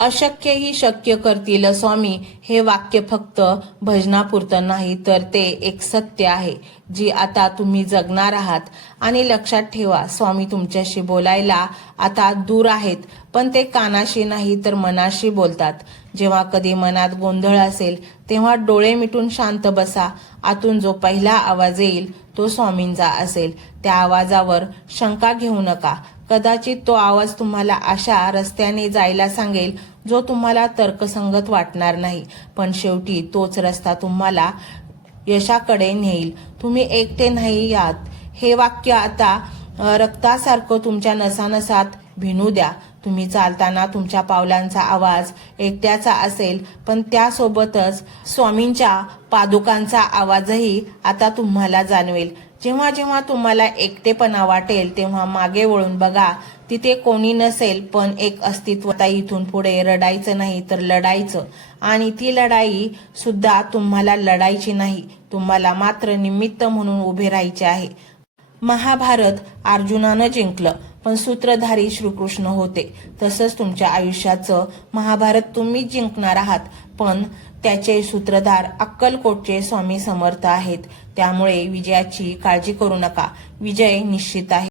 अशक्यही शक्य करतील स्वामी हे वाक्य फक्त भजनापुरतं नाही, तर ते एक सत्य आहे जी आता तुम्ही जगणार आहात. आणि लक्षात ठेवा, स्वामी तुमच्याशी बोलायला आता दूर आहेत, पण ते कानाशी नाही तर मनाशी बोलतात. जेव्हा कधी मनात गोंधळ असेल तेव्हा डोळे मिटून शांत बसा. आतून जो पहिला आवाज येईल तो स्वामींचा असेल. त्या आवाजावर शंका घेऊ नका. कदाचित तो आवाज तुम्हाला अशा रस्त्याने जायला सांगेल जो तुम्हाला तर्कसंगत वाटणार नाही, पण शेवटी तोच रस्ता तुम्हाला यशाकडे नेईल. तुम्ही एकटे नाही आहात हे वाक्य आता रक्तासारखं तुमच्या नसानसात भिनू द्या. तुम्ही चालताना तुमच्या पावलांचा आवाज एकट्याचा असेल, पण त्यासोबतच स्वामींच्या पादुकांचा आवाजही आता तुम्हाला जाणवेल. जेव्हा जेव्हा तुम्हाला एकटेपणा वाटेल तेव्हा मागे वळून बघा. तिथे कोणी नसेल, पण एक अस्तित्व. आता इथून पुढे रडायचं नाही तर लढायचं. आणि ती लढाई सुद्धा तुम्हाला लढायची नाही, तुम्हाला मात्र निमित्त म्हणून उभे राहायचे आहे. महाभारत अर्जुनानं जिंकलं, पण सूत्रधारी श्रीकृष्ण होते. तसंच तुमच्या आयुष्याचं महाभारत तुम्ही जिंकणार आहात, पण त्याचे सूत्रधार अक्कलकोटचे स्वामी समर्थ आहेत. त्यामुळे विजयाची काळजी करू नका. विजय निश्चित आहे.